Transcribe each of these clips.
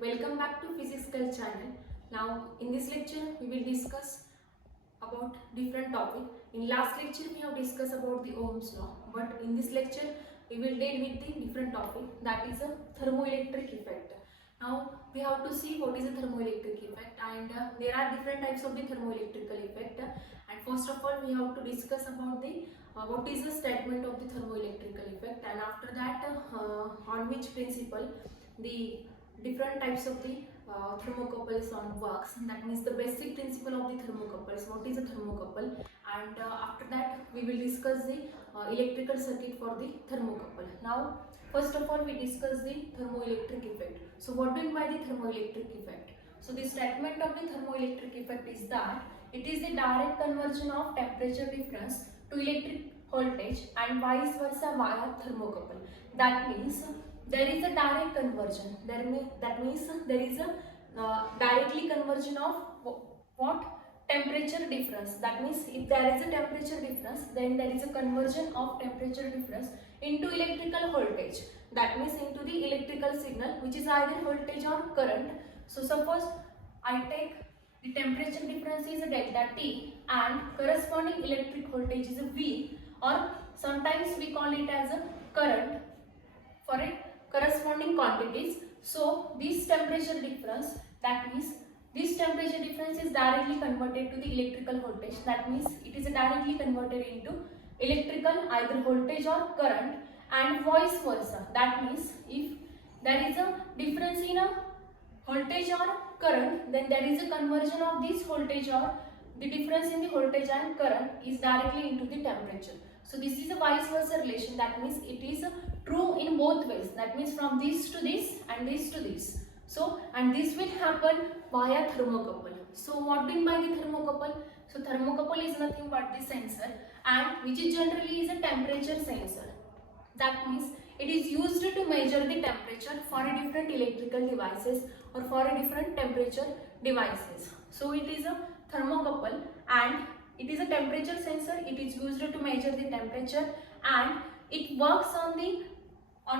welcome back to Physical channel. Now in this lecture we will discuss about different topic. In last lecture we have discussed about the Ohm's law, but in this lecture we will deal with the different topic, that is a thermoelectric effect. Now we have to see what is a thermoelectric effect, and there are different types of the thermoelectrical effect. And first of all we have to discuss about the what is the statement of the thermoelectrical effect, and after that on which principle the different types of the thermocouples on works. That means the basic principle of the thermocouples, what is a thermocouple, and after that we will discuss the electrical circuit for the thermocouple. Now first of all we discuss the thermoelectric effect. So what do you mean by the thermoelectric effect? So the statement of the thermoelectric effect is that it is the direct conversion of temperature difference to electric voltage and vice versa via thermocouple. That means there is a direct conversion. That means there is a directly conversion of what? Temperature difference. That means if there is a temperature difference, then there is a conversion of temperature difference into electrical voltage. That means into the electrical signal, which is either voltage or current. So suppose I take the temperature difference is a delta T and corresponding electric voltage is a V, or sometimes we call it as a current for it corresponding quantities. So this temperature difference, that means this temperature difference is directly converted to the electrical voltage. That means it is directly converted into electrical either voltage or current, and vice versa. That means if there is a difference in a voltage or current, then there is a conversion of this voltage or the difference in the voltage and current is directly into the temperature. So this is a vice versa relation. That means it is true in both ways. That means from this to this and this to this. So and this will happen via thermocouple. So what do you mean by the thermocouple? So thermocouple is nothing but the sensor, and which is generally is a temperature sensor. That means it is used to measure the temperature for a different electrical devices or for a different temperature devices. So it is a thermocouple and it is a temperature sensor. It is used to measure the temperature and it works on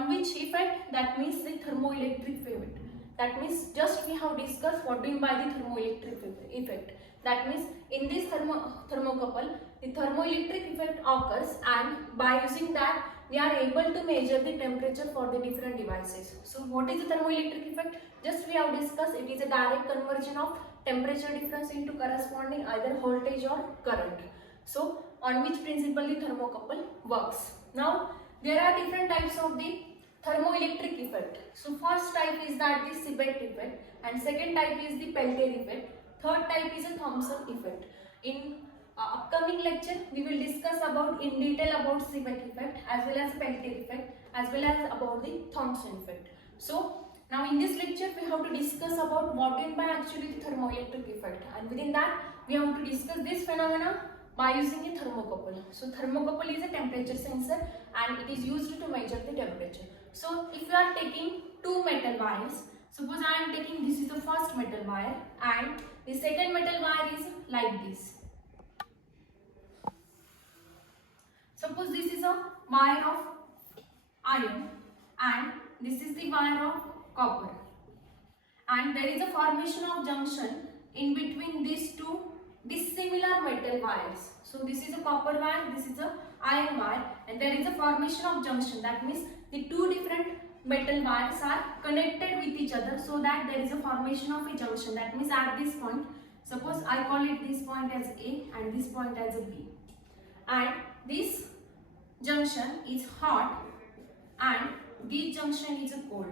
which effect? That means the thermoelectric effect. That means just we have discussed what do you mean by the thermoelectric effect. That means in this thermocouple the thermoelectric effect occurs, and by using that we are able to measure the temperature for the different devices. So what is the thermoelectric effect? Just we have discussed, it is a direct conversion of temperature difference into corresponding either voltage or current. So on which principle the thermocouple works. Now there are different types of the thermoelectric effect. So first type is that the Seebeck effect, and second type is the Peltier effect, third type is a Thomson effect. In upcoming lecture we will discuss about in detail about Seebeck effect as well as Peltier effect as well as about the Thomson effect. So now in this lecture we have to discuss about what do you mean by actually the thermoelectric effect, and within that we have to discuss this phenomena by using a thermocouple. So thermocouple is a temperature sensor and it is used to measure the temperature. So if you are taking two metal wires, suppose I am taking this is the first metal wire and the second metal wire is like this. Suppose this is a wire of iron and this is the wire of copper, and there is a formation of junction in between these two dissimilar metal wires. So this is a copper wire, this is a iron wire, and there is a formation of junction. That means the two different metal wires are connected with each other so that there is a formation of a junction. That means at this point, suppose I call it this point as A and this point as a B, and this junction is hot and this junction is a cold.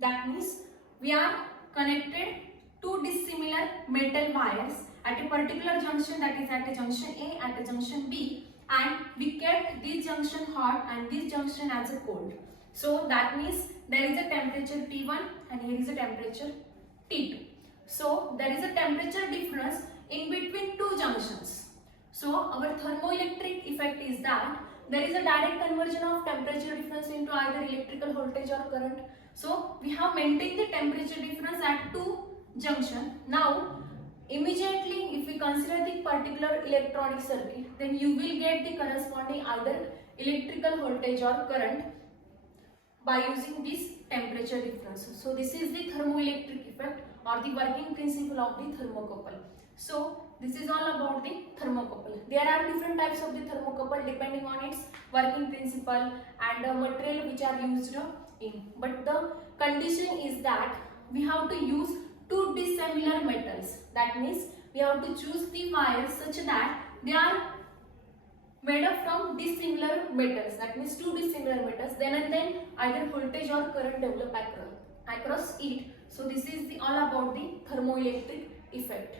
That means we are connected two dissimilar metal wires at a particular junction, that is at a junction A, at a junction B, and we kept this junction hot and this junction as a cold. So that means there is a temperature T1 and here is a temperature T2. So there is a temperature difference in between two junctions. So our thermoelectric effect is that there is a direct conversion of temperature difference into either electrical voltage or current. So we have maintained the temperature difference at two junction. Now immediately if we consider the particular electronic circuit, then you will get the corresponding either electrical voltage or current by using this temperature temperature difference. So this is the thermoelectric effect or the working principle of the thermocouple. So this is all about the thermocouple. There are different types of the thermocouple depending on its working principle and material which are used in. But the condition is that we have to use two dissimilar metals. That means we have to choose the wires such that they are made up from dissimilar metals. That means two dissimilar metals. Then and then either voltage or current develop across it. So this is the all about the thermoelectric effect.